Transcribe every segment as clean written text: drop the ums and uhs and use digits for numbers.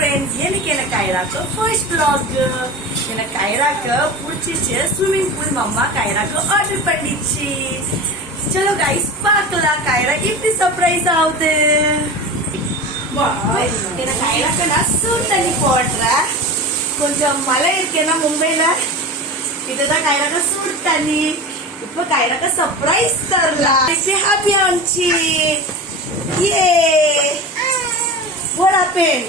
Friends, எனக்கு எனக்கு கைராக்கு first vlog. எனக்கு கைராக்கு பிடிச்சிச்சு. ஸ்விம்மிங் பூல் மம்மா கைராக்கு ஆர்டர் பண்ணிச்சு. चलो गाइस பார்க்கலாம் கைரா எப்படி சர்ப்ரைஸ் ஆகுது. எனக்கு கைராக்கு நான் சூட் தண்ணி போடுறேன். கொஞ்சம் மழை இருக்கேன்னா மும்பைல, இதுதான் கைராக்கு சூட் தண்ணி. இப்ப கைராக்கு சர்ப்ரைஸ் தரலாம். ஹாப்பி ஆச்சு. ஏ what happened?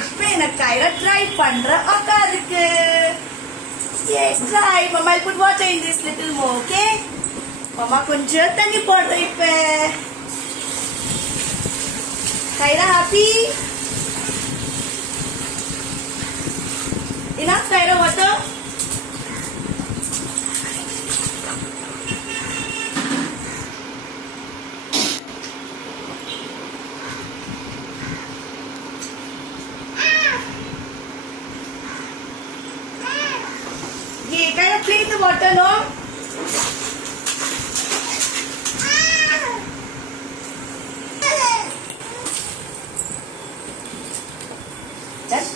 இப்ப எனக்கு கைரா ட்ரை பண்ற அக்கா இருக்கு. Yes, try. Mama, I'll put water in this little more, okay? Mama, கொஞ்சம் தண்ணி போடுறேன் இப்ப. Khaira happy? Enough Khaira water? Yeah, kind of clean the water, no? Done?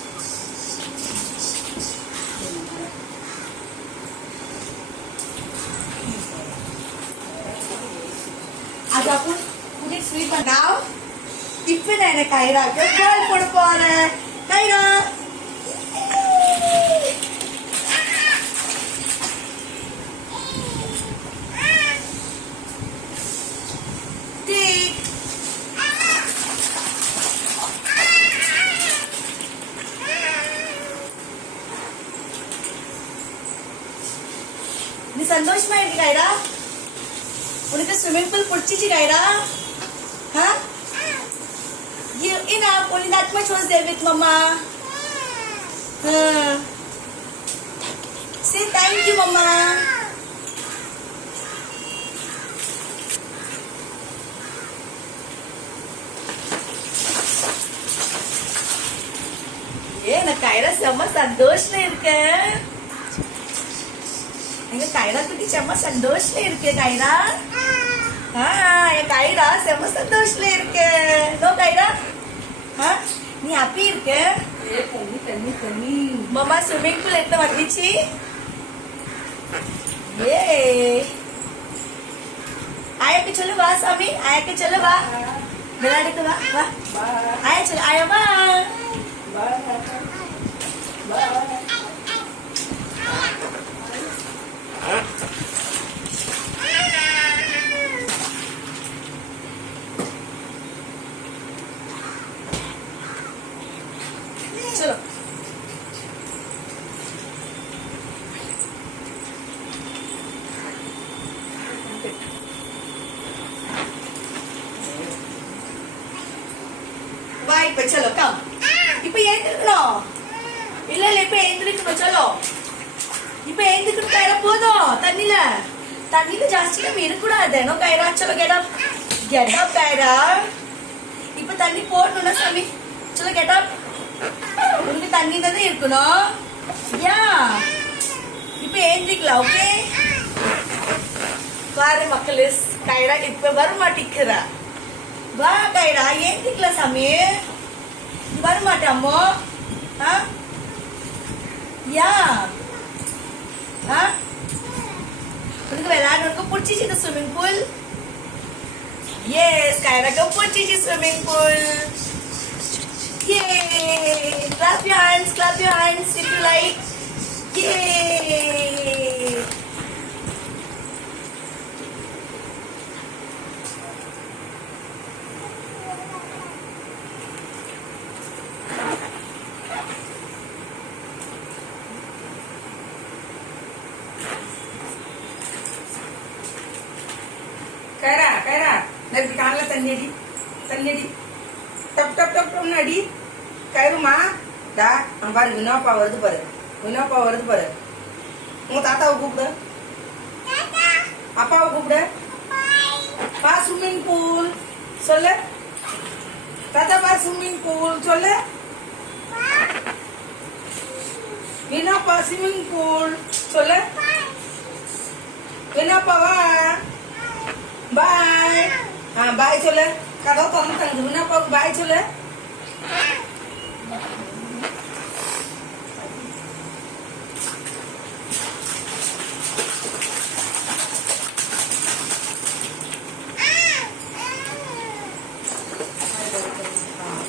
As I put it sweep and now, if we need a Kaira, just girl put for Kaira. நீ சந்தோஷமா இருக்கு கைரா? உனக்கு swimming pool பிடிச்சிச்சு Khaira? Huh? You enough, only that much was there with mama. Say thank you mama. நான் கைரா செம்ம சந்தோஷமா இருக்கேன். எங்க கைரா குட்டி செம்ம சந்தோஷமா இருக்கு கைரா. என் கைரா செம்ம சந்தோஷமா இருக்கு. நோ கைரா, நீ ஹாப்பி இருக்க? தண்ணி தண்ணி தண்ணி மாமா ஸ்விம்மிங் பூல் எடுத்து வந்துச்சு. ஏ ஆயாக்கு சொல்லு வா சாமி, ஆயாக்கு சொல்லு வா, விளையாடுக்கு வா வா. ஆயா சொல்லு, ஆயா வா. चलो वाई पे चलो कम இப்ப ஏந்திரணும். இல்ல இல்ல இப்ப ஏந்திரணும். चलो இப்ப ஏந்திரணும் கைரா. போதும் தண்ணில தண்ணில ஜாஸ்தியா இருக்கக்கூடாது. நோ கைரா. चलो get up கைரா. இப்ப தண்ணி போடணும்னா சாமி. चलो get up. உனக்கு தண்ணி தான் இருக்கணும். யா இப்ப ஏந்திக்கலாம். ஓகே பாரு மக்களே, கைரா இப்ப வர மாட்டேங்கிறா. வா கைரா ஏந்திக்கலாம் சாமி. வர மாட்டாமோ? யா உனக்கு விளையாடுறதுக்கு பிடிச்சிச்சு இந்த ஸ்விம்மிங் பூல்? எஸ் கைராக்கு பிடிச்சிச்சு swimming pool. Yay! Clap your hands if you like. Yay! Kaira, nanti kanlah tanya di. Tap nadi கைருமா டா பாரு. வினோப்பா வருது பாரு, வினோப்பா வருது பாரு. உங்க தாத்தாவை கூப்பிடு, அப்பாவை கூப்பிடு. பா ஸ்விம்மிங் பூல் சொல்லு. தாத்தா பா ஸ்விம்மிங் பூல் சொல்லு. வினோப்பா ஸ்விம்மிங் பூல் சொல்லு. வினோப்பா வா. பாய். பாய் சொல்லு. கதவு திறந்து தங்குது. முன்னாப்பாவுக்கு பாய் சொல்லு.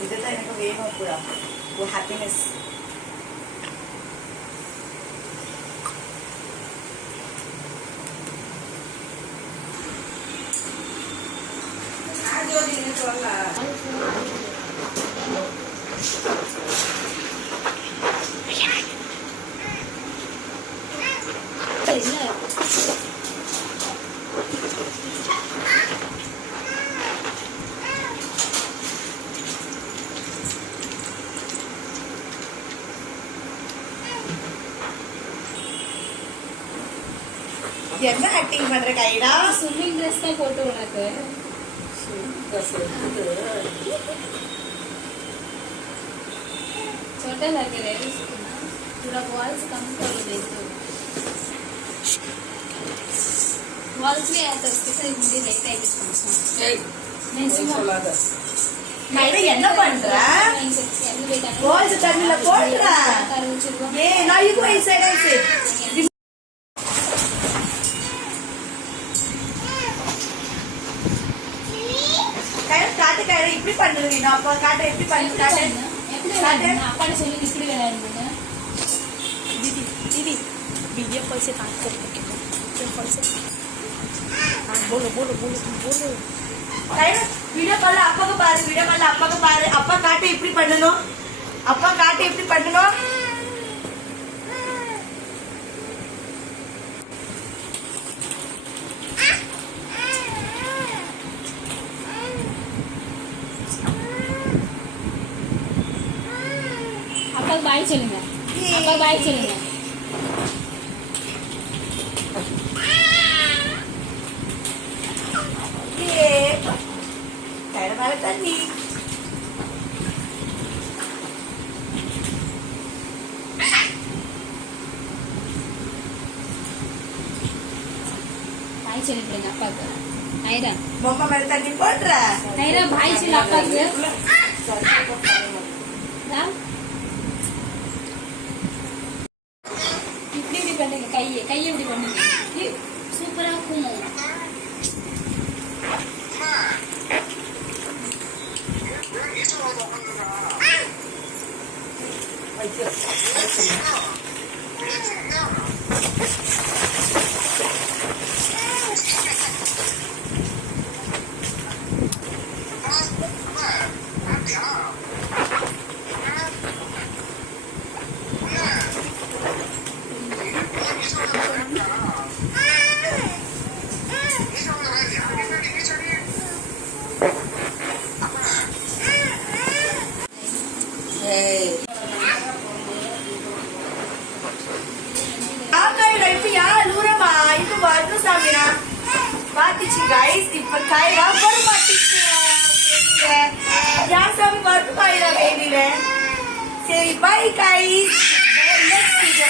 இதுதான் எனக்கு வேணும் கூட. ஒரு ஹாப்பினஸ். என்ன ஆக்டிங் பண்ற கைடா? ஸ்விம்மிங் ட்ரெஸ் தான் போட்டு உனக்கு छोटा लग रहा है पूरा वॉल्स कम कर देते हो वॉल्स भी आता है उसके साथ मुझे लेट है मैं சொல்லாத. என்ன பண்ற? வால்ஸ் தண்ணில போடுற. now you go inside and sit. இப்படி பண்ணுவீங்க. நான் அப்பா காட்ட எப்படி பண்ணு காட்ட. अप्पा ने சொல்லி இப்படி விளையாடுங்க दीदी दीदी वीडियो कॉल से बात करके वीडियो कॉल से बोलो बोलो बोलो तुम बोलो. वीडियो कॉल அப்பா को பாரு. वीडियो कॉल அப்பா को பாரு. அப்பா காட்ட எப்படி பண்ணனும். அப்பா காட்ட எப்படி பண்ணனும். அப்பா பாய் சொல்லுங்க. அப்பா பாய் சொல்லுங்க. ये पैर वाला तन्नी. பாய் சொல்லுங்க அப்பாக்கு. ஐரா मम्मा मेरे तन्नी पड़ रहा है. ஐரா பாய் சொல்லு அப்பாக்கு. राम இப்படி பண்ணுங்க. கையை இப்படி பண்ணுங்க. சூப்பரா இருக்கும். गाइस இப்ப கைரா வர மாட்டீங்க. யார் சாமி வர்க் பாயிரா பேபில. சரி பை गाइस. Next video.